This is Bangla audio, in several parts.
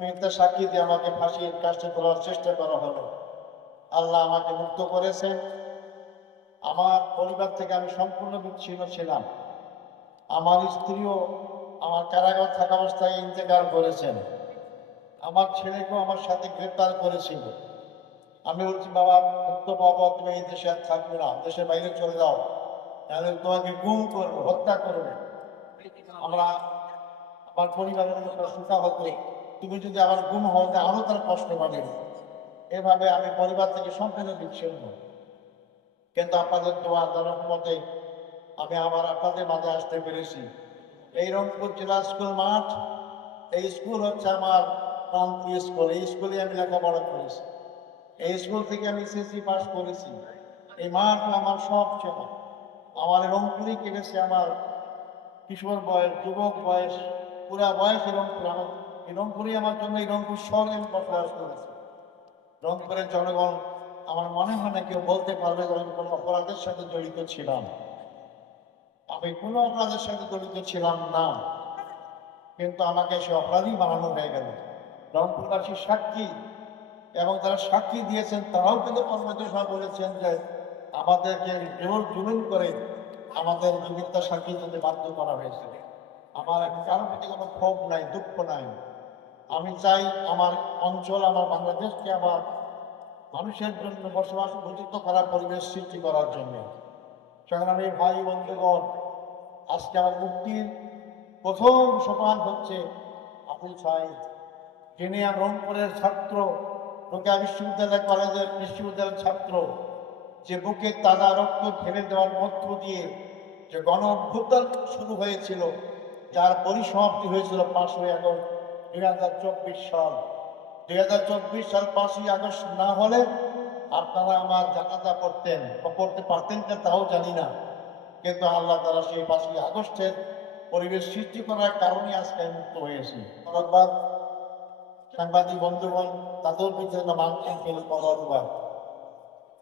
মিথ্যা সাক্ষী দিয়ে আমাকে ফাঁসির কাজটা তোলার চেষ্টা করা হলো। আল্লাহ আমাকে মুক্ত করেছেন। আমার পরিবার থেকে আমি সম্পূর্ণ বিচ্ছিন্ন ছিলাম। আমার স্ত্রীও আমার কারাগার থাকা অবস্থায় ইন্তেকাল করেছেন। আমার ছেলেকেও আমার সাথে গ্রেপ্তার করেছিল। আমি বলছি, বাবা, মুক্ত বাবা তুমি এই দেশে আর থাকবে না। দেশের বাইরে চলে যাও। তাহলে তোমাকে গুম করব, হত্যা করবে। আমরা আমার পরিবারের সুতা হতো তুমি যদি আবার গুম হও আরও তার কষ্ট পাবে এভাবে আমি পরিবার থেকে সম্পূর্ণ বিচ্ছিন্ন। কিন্তু আপনাদের দোয়া, আল্লাহর রহমতে আমি আবার আপনাদের মাঝে আসতে পেরেছি। এই রংপুর জেলা স্কুল মাঠ, এই স্কুল হচ্ছে আমার প্রান্তীয় স্কুল। এই স্কুলে আমি লেখাপড়া করেছি। এই স্কুল থেকে আমি এসএসসি পাস করেছি। এই মাঠ আমার সব চেনা আমার রংপুরই কেটেছে আমার কিশোর বয়স, যুবক বয়স, পুরা বয়স রংপুর আমার এই রংপুরই আমার জন্য এই রংপুর শহরে আমি বসবাস রংপুরের জনগণ আমার মনে হয় না কেউ বলতে পারবে আমি কোনো অপরাধের সাথে জড়িত ছিলাম। আমি কোনো অপরাধের সাথে জড়িত ছিলাম না। কিন্তু আমাকে সে অপরাধী বানানো হয়ে গেল। রংপুরবাসী সাক্ষী এবং তারা সাক্ষী দিয়েছেন, তারাও কিন্তু কর্মচারী বলেছেন যে আমাদেরকে জোর জুলুম করে আমাদের মিথ্যা সাক্ষী দিতে বাধ্য করা হয়েছে। আমার কারও প্রতি কোনো ক্ষোভ নাই, দুঃখ নাই। আমি চাই আমার অঞ্চল, আমার বাংলাদেশকে আমার মানুষের জন্য বসবাস উপযুক্ত করার পরিবেশ সৃষ্টি করার জন্য। সংগ্রামী ভাই বন্ধুগণ, আজকে আমার মুক্তির প্রথম সোপান হচ্ছে সাইদ যিনি আর রংপুরের ছাত্র, রোকেয়া বিশ্ববিদ্যালয় কলেজের বিশ্ববিদ্যালয়ের ছাত্র, যে বুকে তাজা রক্ত ঢেলে দেওয়ার মধ্য দিয়ে যে গণ শুরু হয়েছিল, যার পরিসমাপ্তি হয়েছিল পাঁচশো আগস্ট। দুই হাজার চব্বিশ সাল। দুই হাজার চব্বিশ সাল পাঁচই আগস্ট না হলে আপনারা আমার জানাজা করতেন করতে পারতেন না তাও জানি না। কিন্তু আল্লাহ তারা সেই পাঁচই আগস্টের পরিবেশ সৃষ্টি করার কারণে আজকে মুক্ত হয়েছি ধন্যবাদ। সাংবাদিক, বন্ধুগণ, তাদের মানছেন ফেল ধন্যবাদ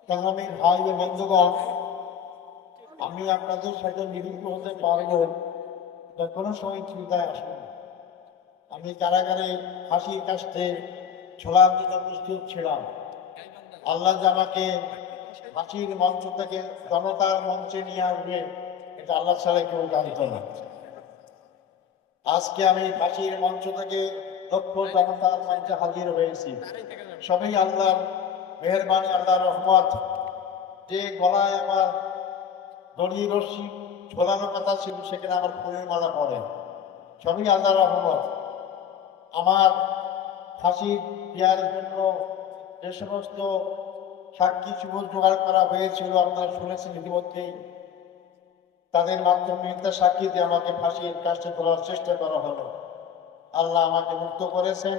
সংগ্রামী ভাই ও বন্ধুগণ, আমি আপনাদের সাথে নিযুক্ত হতে পারব কোনো সময় চিন্তায় আসবে আমি কারাগারে ফাঁসির কাছে জন্য প্রস্তুত ছিলাম। আল্লাহ আমাকে ফাঁসির মঞ্চ থেকে জনতার মঞ্চে নিয়ে আসবে, এটা আল্লাহ ছাড়া কেউ জানত না। আজকে আমি ফাঁসির মঞ্চ থেকে লক্ষ জনতার মঞ্চে হাজির হয়েছি। সবই আল্লাহর মেহরবানি, আল্লাহর রহমত। যে গলায় আমার দড়ি রশ্মি ঝোলানোর কথা ছিল, সেখানে আমার ফুলের মালা পড়ে। সবই আল্লাহ রহমত। আমার ফাঁসি দেওয়ার জন্য যে সমস্ত সাক্ষী সুবোধ জোগাড় করা হয়েছিল, আপনারা শুনেছেন ইতিমধ্যেই। তাদের মাধ্যমে মিথ্যা সাক্ষী দিয়ে আমাকে ফাঁসির কাজটা তোলার চেষ্টা করা হলো। আল্লাহ আমাকে মুক্ত করেছেন।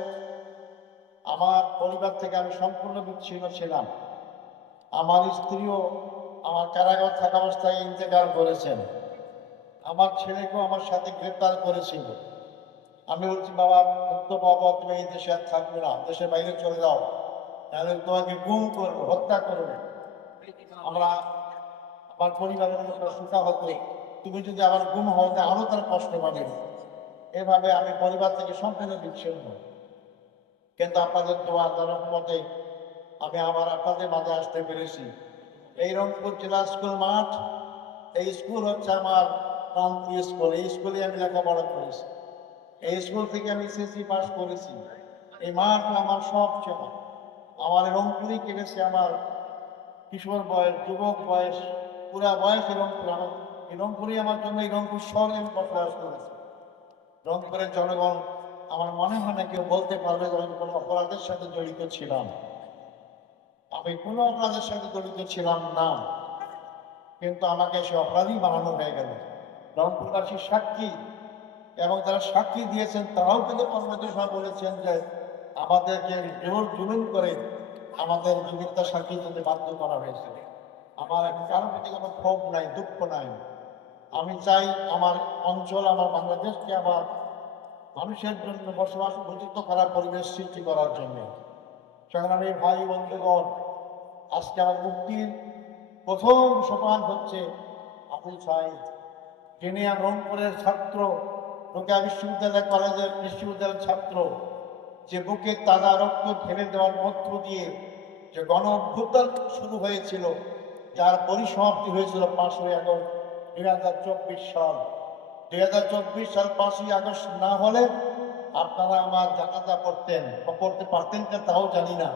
আমার পরিবার থেকে আমি সম্পূর্ণ বিচ্ছিন্ন ছিলাম। আমার স্ত্রীও আমার কারাগার থাকা অবস্থায় ইন্তেকাল করেছেন। আমার ছেলেকেও আমার সাথে গ্রেপ্তার করেছিল। আমি বলছি, বাবা মুক্ত বাবা তুমি এই দেশে আর থাকবে না, দেশের বাইরে চলে যাও। তাহলে তোমাকে গুম করব হত্যা করবে। আমরা আমার পরিবারের লোকরা সুতা হতো তুমি যদি আবার গুম হও, তাহলে আরও তার কষ্ট পাবে এভাবে আমি পরিবার থেকে সম্পূর্ণ বিচ্ছিন্ন। কিন্তু আপনাদের দোয়া রহমতে আমি আবার আপনাদের মাঝে আসতে পেরেছি। এই রংপুর জেলা স্কুল মাঠ, এই স্কুল হচ্ছে আমার প্রান্তীয় স্কুল। এই স্কুলে আমি লেখাপড়া করেছি। এই স্কুল থেকে আমি এসএসসি পাস করেছি। এই মাঠ আমার সব চেনা। আমার এই রংপুরই কেটেছে আমার কিশোর বয়স, যুবক বয়স, পুরা বয়স এবং রংপুর আমার। এই রংপুরই আমার জন্য এই রংপুর শহরে আমি বসবাস করেছি। রংপুরের জনগণ আমার মনে হয় না কেউ বলতে পারবে যে আমি কোনো অপরাধের সাথে জড়িত ছিলাম। আমি কোনো অপরাধের সাথে জড়িত ছিলাম না। কিন্তু আমাকে সে অপরাধী বানানো হয়ে গেল। রংপুরবাসী সাক্ষী এবং যারা সাক্ষী দিয়েছেন, তারাও কিন্তু সভা বলেছেন যে, আমাদেরকে জোর জুলুম করে আমাদের মিথ্যা সাক্ষী দিতে বাধ্য করা হয়েছে। আমার কারও প্রতি কোনো ক্ষোভ নাই, দুঃখ নাই। আমি চাই আমার অঞ্চল, আমার বাংলাদেশকে আমার মানুষের জন্য বসবাস উপযুক্ত করার পরিবেশ সৃষ্টি করার জন্য। সংগ্রামী ভাই বন্ধুগণ, আজকে আমার মুক্তির প্রথম সোপান হচ্ছে আবুল চাই আর রংপুরের ছাত্র রোকেয়া বিশ্ববিদ্যালয় কলেজের বিশ্ববিদ্যালয়ের ছাত্র। যে বুকে তাজা রক্ত ঢেলে দেওয়ার মধ্য দিয়ে যে গণ অভ্যুত্থান শুরু হয়েছিল, যার পরিসমাপ্তি হয়েছিল পাঁচই আগস্ট দুই হাজার চব্বিশ সাল। দুই হাজার চব্বিশ সাল পাঁচই আগস্ট না হলে আপনারা আমার জানাজা করতেন করতে পারতেন না তাও জানি না।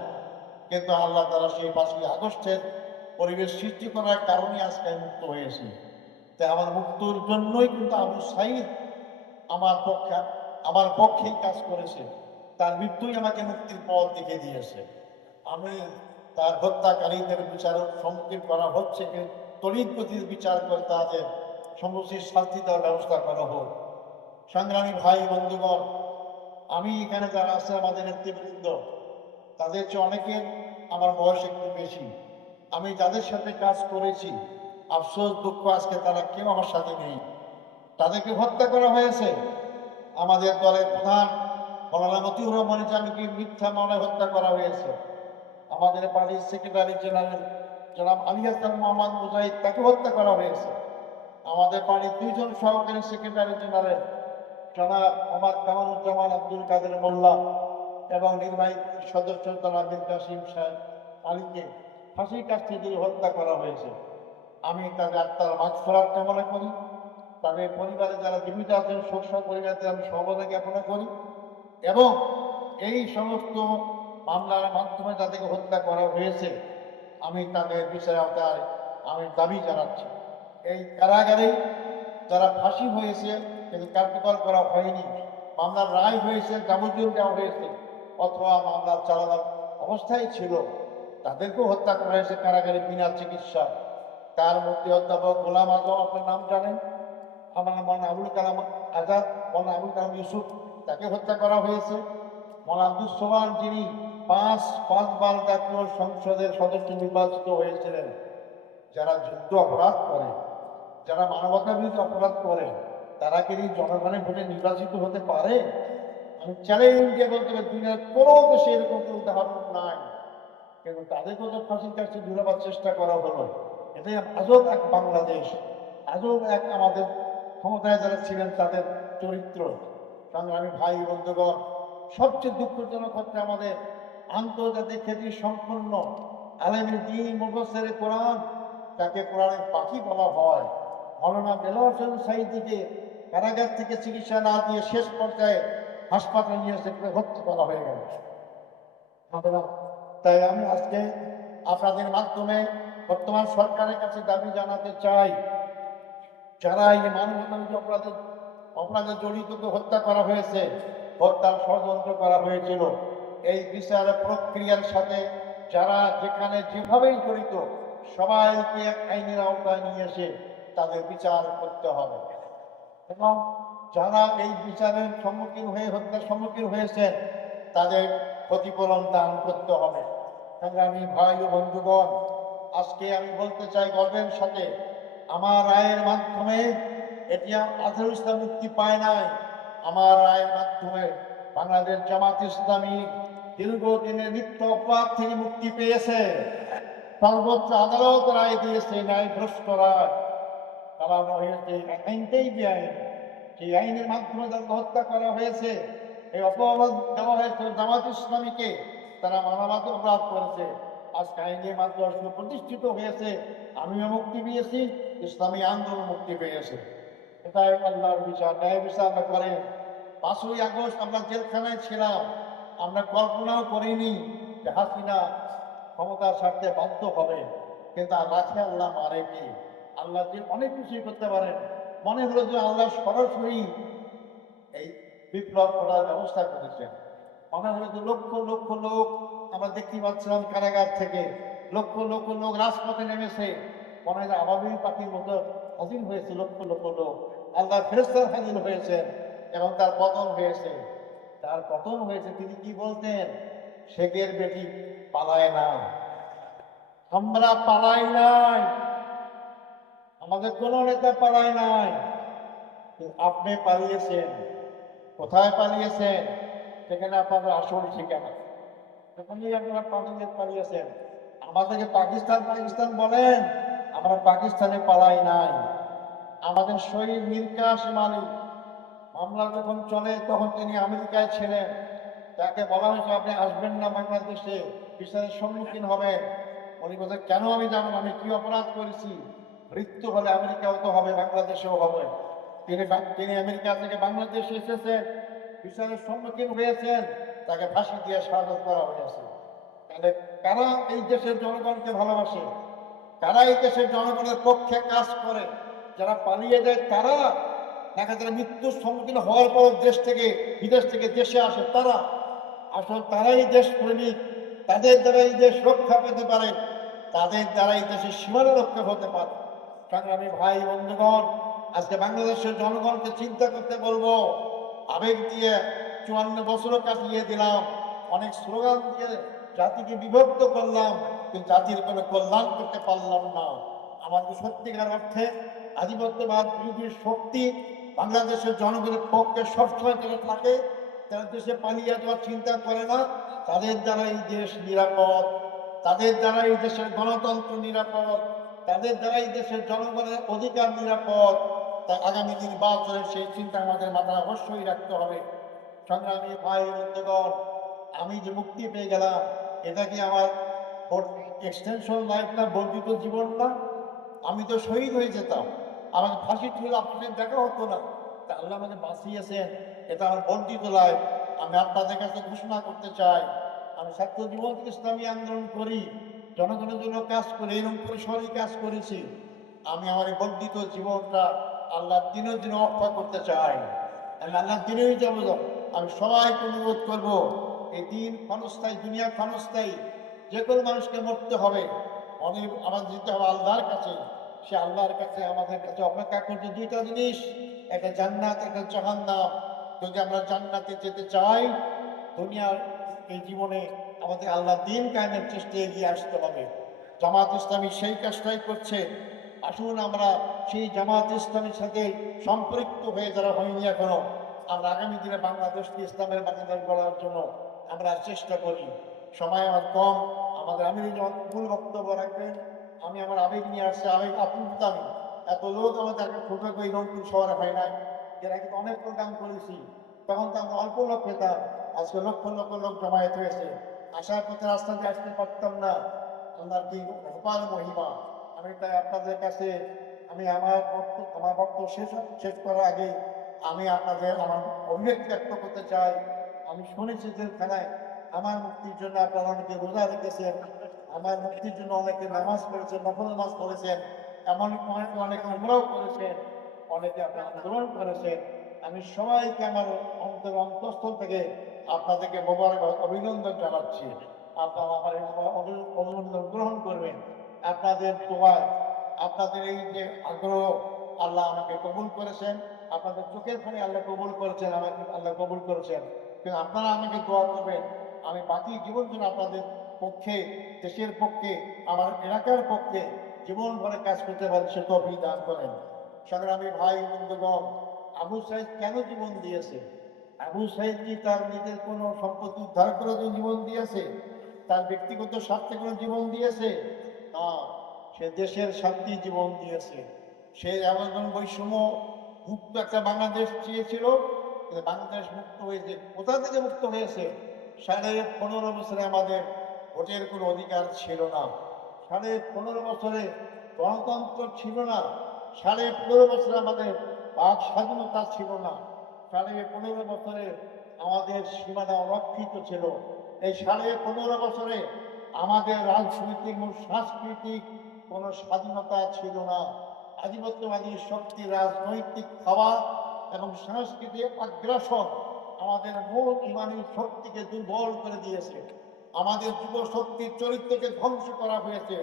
কিন্তু আল্লাহ তারা সেই পাঁচই আগস্টের পরিবেশ সৃষ্টি করার কারণে আজকে মুক্ত হয়েছি তাই আমার মুক্তর জন্যই কিন্তু আবু সাইদ আমার পক্ষে, আমার পক্ষেই কাজ করেছে। তার মৃত্যুই আমাকে মুক্তির পথ দেখে দিয়েছে। আমি তার হত্যাকারীদের বিচারের সম্মুখীন করা হচ্ছে কিন্তু তড়িৎ গতির বিচার করে তাদের সমুচিত শাস্তি দেওয়ার ব্যবস্থা করা হোক। সংগ্রামী ভাই, বন্ধুগণ, আমি এখানে যারা আছে, আমাদের নেতৃবৃন্দ, তাদের চেয়ে অনেকের আমার বয়স একটু বেশি। আমি যাদের সাথে কাজ করেছি, আফসোস, দুঃখ আজকে তারা কেউ আমার সাথে নেই। তাদেরকে হত্যা করা হয়েছে। আমাদের দলের প্রধান মৌলানা মতিউর রহমান জামিকে মিথ্যা মামলায় হত্যা করা হয়েছে। আমাদের পার্টির সেক্রেটারি জেনারেল জনাব আলী হাসান মোহাম্মদ মুজাহিদ তাকে হত্যা করা হয়েছে। আমাদের পার্টির দুইজন সহকারী সেক্রেটারি জেনারেল জনাব মোহাম্মদ কামালুজ্জামান আব্দুল কাদের মোল্লা এবং নির্বাহী সদস্য জনাব কাসিম সাহেব আলীকে ফাঁসির কাছ থেকে হত্যা করা হয়েছে। আমি তাদের আত্মার মাছ ফেরার কামনা করি। তাদের পরিবারে যারা জীবিত আছেন শোক সহ পরিবারতে আমি সহবাদা জ্ঞাপনা করি। এবং এই সমস্ত মামলার মাধ্যমে যাদেরকে হত্যা করা হয়েছে, আমি তাদের বিষয় আওতায় আমি দাবি জানাচ্ছি। এই কারাগারে যারা ফাঁসি হয়েছে, কিন্তু কার্যকর করা হয়নি, মামলার রায় হয়েছে, যাবজ্জীবন দেওয়া হয়েছে, অথবা মামলার চালানোর অবস্থায় ছিল, তাদেরকেও হত্যা করা হয়েছে কারাগারে বিনা চিকিৎসা তার মধ্যে অধ্যাপক গোলাম আজম আপনার নাম জানেন? আমার মন আবুল কালাম আজাদ মন আবুল কালাম ইউসুফ, তাকে হত্যা করা হয়েছে। মন আব্দুল সোমান যিনি পাঁচ পাঁচবার জাতীয় সংসদের সদস্য নির্বাচিত হয়েছিলেন, যারা যুদ্ধ অপরাধ করে, যারা মানবতা বিরোধী অপরাধ করে, তারা কি জনগণের ভোটে নির্বাচিত হতে পারে? আমি চ্যালেঞ্জ বলতে পারি, দুনিয়ার কোনো দেশে এরকম কোনো উদাহরণ নাই। কিন্তু তাদেরকেও তো ফাঁসির কাছে ঘুরাবার চেষ্টা করা হলো? এটাই আজব এক বাংলাদেশ আজব এক আমাদের ক্ষমতায় যারা ছিলেন তাদের চরিত্র। সংগ্রামী ভাই বন্ধুগণ, সবচেয়ে দুঃখজনক হচ্ছে আমাদের আন্তর্জাতিক খ্যাতি সম্পন্ন আলেমের দিন মুফসের কোরআন তাকে কোরআনের পাখি বলা হয়। মৌলানা বেলা হোসেন সাইদিকে কারাগার থেকে চিকিৎসা না দিয়ে শেষ পর্যায়ে হাসপাতালে নিয়ে এসে হত্যা করা হয়ে গেল। তাই আমি আজকে আপনাদের মাধ্যমে বর্তমান সরকারের কাছে দাবি জানাতে চাই যারা এই মানবতাবিরোধী অপরাধে অপরাধে জড়িত হত্যা করা হয়েছে, হত্যার ষড়যন্ত্র করা হয়েছিল। এই বিচার প্রক্রিয়ার সাথে যারা যেখানে যেভাবেই জড়িত, সবাইকে আইনের আওতায় নিয়ে এসে তাদের বিচার করতে হবে। এবং যারা এই বিচারের সম্মুখীন হয়ে হত্যার সম্মুখীন হয়েছেন, তাদের প্রতিফলন দান করতে হবে। সংগ্রামী ভাই ও বন্ধুগণ, আজকে আমি বলতে চাই গর্বের সাথে আমার রায়ের মাধ্যমে এটি আজহারুল ইসলাম মুক্তি পায় নাই। আমার রায়ের মাধ্যমে বাংলাদেশ জামাত ইসলামী দীর্ঘদিনের নিত্য অপরাধ থেকে মুক্তি পেয়েছে। সর্বোচ্চ আদালত রায় দিয়েছে, ন্যায় ভ্রষ্ট চালানো হয়েছে আইনটাই বেআইন, সেই আইনের মাধ্যমে তাকে হত্যা করা হয়েছে। এই অপরাধ দেওয়া হয়েছে জামাত ইসলামীকে। তারা মানবাধিক অপরাধ করেছে। আজকে আইনের মাধ্যমে প্রতিষ্ঠিত হয়েছে, আমিও মুক্তি পেয়েছি, ইসলামী আন্দোলন মুক্তি পেয়েছে। এটাই আল্লাহর বিচার, ন্যায় বিচার করেন পাঁচই আগস্ট আমরা জেলখানায় ছিলাম, আমরা কল্পনাও করিনি যে হাসিনা ক্ষমতা ছাড়তে বাধ্য হবে। কিন্তু রাখে আল্লাহ মারে কি? আল্লাহ যে অনেক কিছুই করতে পারেন, মনে হলো যে আল্লাহ সরাসরি এই বিপ্লব করার ব্যবস্থা করেছেন। যে লক্ষ লক্ষ লোক আমরা দেখতে পাচ্ছিলাম কারাগার থেকে। লক্ষ লক্ষ লোক রাজপথে নেমেছে। মনে যে পাখির মতো হাজির হয়েছে লক্ষ লক্ষ লোক। আল্লাহ ফেরেস্তার হাজির হয়েছেন এবং তার পতন হয়েছে। তার পতন হয়েছে, তিনি কি বলতেন? শেখের বেটি পালায় না। আমরা পালাই নাই। আমাদের কোন নেতা পালায় নাই। আপনি পালিয়েছেন। কোথায় পালিয়েছেন? সেখানে আপনাদের আসল ঠিকানা। সেখানেই আপনারা পালিয়ে পালিয়েছেন আমাদেরকে পাকিস্তান পাকিস্তান বলেন, আমরা পাকিস্তানে পালাই নাই। আমাদের শহীদ মীর কাসিম আলী মামলা যখন চলে, তখন তিনি আমেরিকায় ছিলেন। তাকে বলা হয়েছে, আপনি আসবেন না বাংলাদেশে, বিচারের সম্মুখীন হবেন। উনি বলছেন, কেন আমি যাব? আমি কি অপরাধ করেছি? মৃত্যু হলে আমেরিকাও তো হবে, বাংলাদেশেও হবে। তিনি তিনি আমেরিকা থেকে বাংলাদেশে এসেছেন। বিচারের সম্মুখীন হয়েছেন, তাকে ফাঁসি দিয়ে স্বাগত করা হয়েছে। তাহলে কারা এই দেশের জনগণকে ভালোবাসে? কারা এই দেশের জনগণের পক্ষে কাজ করে? যারা পালিয়ে যায় তারা? দেখা যায় মৃত্যুর সম্মুখীন হওয়ার পর দেশ থেকে, বিদেশ থেকে দেশে আসে তারা? আসলে তারাই দেশ প্রেমিক। তাদের দ্বারা এই দেশ রক্ষা পেতে পারে। তাদের দ্বারা এই দেশের সীমানা রক্ষা হতে পারে। সংগ্রামী ভাই বন্ধুগণ, আজকে বাংলাদেশের জনগণকে চিন্তা করতে বলব আবেগ দিয়ে চুয়ান্ন বছরও কাটিয়ে দিলাম। অনেক স্লোগান দিয়ে জাতিকে বিভক্ত করলাম, কিন্তু জাতির কোনো কল্যাণ করতে পারলাম না। আমাদের সত্যিকার অর্থে আধিপত্যবাদ বিরোধী শক্তি বাংলাদেশের জনগণের পক্ষে সবসময় যারা থাকে। তারা দেশে পালিয়ে যাওয়ার চিন্তা করে না, তাদের দ্বারা এই দেশ নিরাপদ। তাদের দ্বারা এই দেশের গণতন্ত্র নিরাপদ। তাদের দ্বারা এই দেশের জনগণের অধিকার নিরাপদ। তাই আগামী নির্বাচনের সেই চিন্তা আমাদের মাথায় অবশ্যই রাখতে হবে। সংগ্রামী ভাই বন্ধুগণ, আমি যে মুক্তি পেয়ে গেলাম, এটা কি আমার এক্সটেনশন লাইফ না বর্ধিত জীবন না? আমি তো শহীদ হয়ে যেতাম। আমাকে ফাঁসি ছিল, আপনাদের দেখা হতো না। তা আল্লাহ আমাকে বাঁচিয়েছেন, এটা আমার বর্ধিত লাইফ আমি আপনাদের কাছে ঘোষণা করতে চাই, আমি ছাত্র জীবন ইসলামী আন্দোলন করি, জনগণের জন্য কাজ করি, এরকম পরিসরই কাজ করেছি। আমি আমার বর্ধিত জীবনটা আল্লাহ দিনের দিনে রক্ষা করতে চাই আমি আল্লাহ দিনেই যাব আমি সবাইকে অনুরোধ করব, এই দিন ক্ষণস্থায়ী, দুনিয়া ক্ষণস্থায়ী, যে কোনো মানুষকে মরতে হবে। অনেক আমাদের যেতে হবে আল্লাহর কাছে। সে আল্লাহর কাছে, আমাদের কাছে অপেক্ষা করছে দুইটা জিনিস। একটা জান্নাত, একটা জাহান্নাম। যদি আমরা জান্নাতে যেতে চাই, দুনিয়ার এই জীবনে আমাদের আল্লাহ দিন কায়েমের চেষ্টা এগিয়ে আসতে হবে। জামাত ইসলামী সেই কাজটাই করছে। আসুন আমরা সেই জামাত ইসলামীর সাথে সম্পৃক্ত হয়ে যারা হয়নি এখনও আমরা আগামী দিনে বাংলাদেশকে ইসলামের বাংলাদেশ গড়ার জন্য আমরা চেষ্টা করি। সময় আমার কম, আমাদের আমি যেমন ভুল বক্তব্য রাখবেন, আমি আমার আবেগ নিয়ে আসছি, আবেগ আপ্লুত আমি। এত লোক আমাদের একটা ছোট করে রংপুর শহরে হয় নাই, এর আগে অনেক প্রোগ্রাম করেছি, তখন তো আমরা অল্প লোক পেতাম, আজকে লক্ষ লক্ষ লোক জমায়েত হয়েছে। আসার পথে রাস্তা দিয়ে আসতে পারতাম না, আল্লাহর কি মহিমা। আমি তাই আপনাদের কাছে, আমি আমার আমার বক্তব্য শেষ শেষ করার আগে আমি আপনাদের আমার অভিযোগ ব্যক্ত করতে চাই। আমি শুনেছি যে জেলখানায় আমার মুক্তির জন্য আপনারা অনেকে রোজা রেখেছেন, আমার মুক্তির জন্য অনেকে নামাজ পড়েছেন, নফল নামাজ পড়েছেন, এমন অনেক, অনেকে আমরাও করেছেন, অনেকে আপনারা আন্দোলন করেছেন। আমি সবাইকে আমার অন্তর অন্তঃস্থল থেকে আপনাদেরকে মোবারক অভিনন্দন জানাচ্ছি। আপনারা আমার অভিনন্দন গ্রহণ করবেন। আপনাদের দোয়ায় আপনাদের এই যে আগ্রহ আল্লাহ আমাকে কবুল করেছেন, আপনাদের চোখের ফোনে আল্লাহ কবুল করেছেন, আমাকে আল্লাহ কবুল করেছেন। কিন্তু আপনারা আমাকে দোয়া করবেন, আমি বাকি জীবন যেন আপনাদের পক্ষে, দেশের পক্ষে, আমার এলাকার পক্ষে জীবন ভরে কাজ করতে পারি, সে তফি দান করেন। সংগ্রামী ভাই বন্ধুগণ, আবু সাইদ কেন জীবন দিয়েছে? আবু সাইদ কি তার নিজের কোনো সম্পত্তি উদ্ধার করে যে জীবন দিয়েছে? তার ব্যক্তিগত স্বার্থে কোনো জীবন দিয়েছে? না সে দেশের শান্তি জীবন দিয়েছে। সে এমন বৈষম্য মুক্ত একটা বাংলাদেশ চেয়েছিল বাংলাদেশ মুক্ত হয়েছে। কোথা থেকে মুক্ত হয়েছে? সাড়ে পনেরো বছরে আমাদের ভোটের কোনো অধিকার ছিল না। সাড়ে পনেরো বছরে গণতন্ত্র ছিল না। সাড়ে পনেরো বছরে আমাদের বাক স্বাধীনতা ছিল না। সাড়ে পনেরো বছরে আমাদের সীমানা অরক্ষিত ছিল। এই সাড়ে পনেরো বছরে আমাদের রাজনৈতিক ও সাংস্কৃতিক কোনো স্বাধীনতা ছিল না। আধিপত্যবাদী শক্তি, রাজনৈতিক খাওয়া এবং সাংস্কৃতিক আগ্রাসন আমাদের মূল ইমানি শক্তিকে দুর্বল করে দিয়েছে। আমাদের যুব শক্তির চরিত্রকে ধ্বংস করা হয়েছে।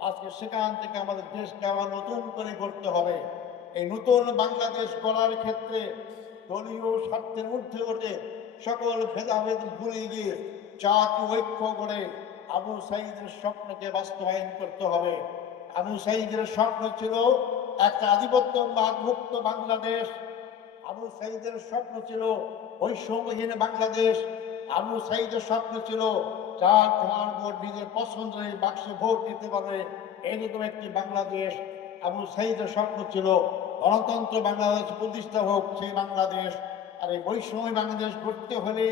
আজকে সেখান থেকে আমাদের দেশকে আবার নতুন করে গড়তে হবে। এই নতুন বাংলাদেশ গড়ার ক্ষেত্রে দলীয় স্বার্থের ঊর্ধ্বে ওঠে সকল ভেদাভেদ ভুলে গিয়ে জাতি ঐক্য করে আবু সাইদের স্বপ্নকে বাস্তবায়ন করতে হবে। আবু সাইদের স্বপ্ন ছিল একটা আধিপত্য মুক্ত বাংলাদেশ। আবু সাইদের স্বপ্ন ছিল বৈষম্যহীন বাংলাদেশ। আবু সাইদের স্বপ্ন ছিল যার যার ভোট নিজের পছন্দের বাক্সে ভোট দিতে পারবে এরকম একটি বাংলাদেশ। আবু সাইদের স্বপ্ন ছিল গণতন্ত্র বাংলাদেশ প্রতিষ্ঠা হোক, সেই বাংলাদেশ। আর এই বৈষম্য বাংলাদেশ করতে হলে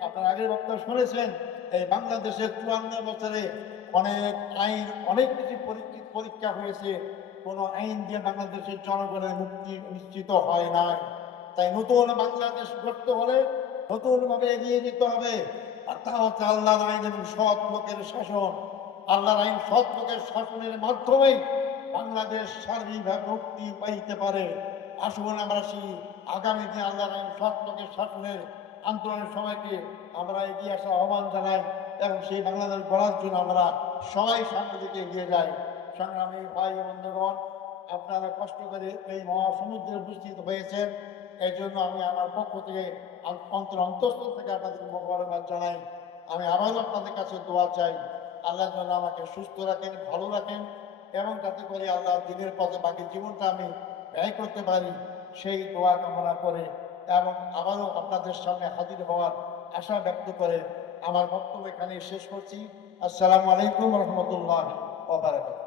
আপনার আগের বক্তব্য শুনেছেন এই বাংলাদেশের চুয়ান্ন বছরে অনেক আইন, অনেক কিছু পরীক্ষি- হয়েছে। কোনো আইন দিয়ে বাংলাদেশের জনগণের মুক্তি নিশ্চিত হয় নাই। তাই নতুন বাংলাদেশ গড়তে হলে নতুন ভাবে এগিয়ে যেতে হবে। আর তা হচ্ছে আল্লাহর আইন এবং সৎ লোকের শাসন। আল্লাহর আইন সৎ লোকের শাসনের মাধ্যমেই বাংলাদেশ সার্বিকভাবে মুক্তি পাইতে পারে। আসুন আমরা সেই আগামী দিনে আল্লাহর আইন সৎ লোকের শাসনের আন্দোলনের সময়কে আমরা এগিয়ে আসার আহ্বান জানাই এবং সেই বাংলাদেশ গড়ার জন্য আমরা সবাই সামনে দিকে এগিয়ে যাই। সংগ্রামী ভাই বন্ধুগণ, আপনারা কষ্ট করে এই মহাসমুদ্রে উপস্থিত হয়েছেন। এই জন্য আমি আমার পক্ষ থেকে অন্তর অন্তঃস্থল থেকে আপনাদের মোবারকবাদ জানাই। আমি আবারও আপনাদের কাছে দোয়া চাই। আল্লাহ যেন আমাকে সুস্থ রাখেন, ভালো রাখেন এবং যাতে করে আল্লাহ দিনের পথে বাকি জীবনটা আমি ব্যয় করতে পারি, সেই দোয়া কামনা করে এবং আবারও আপনাদের সামনে হাজির হওয়ার আশা ব্যক্ত করে আমার বক্তব্য এখানে শেষ করছি। আসসালামু আলাইকুম রহমতুল্লাহ ওবারাকাতুহু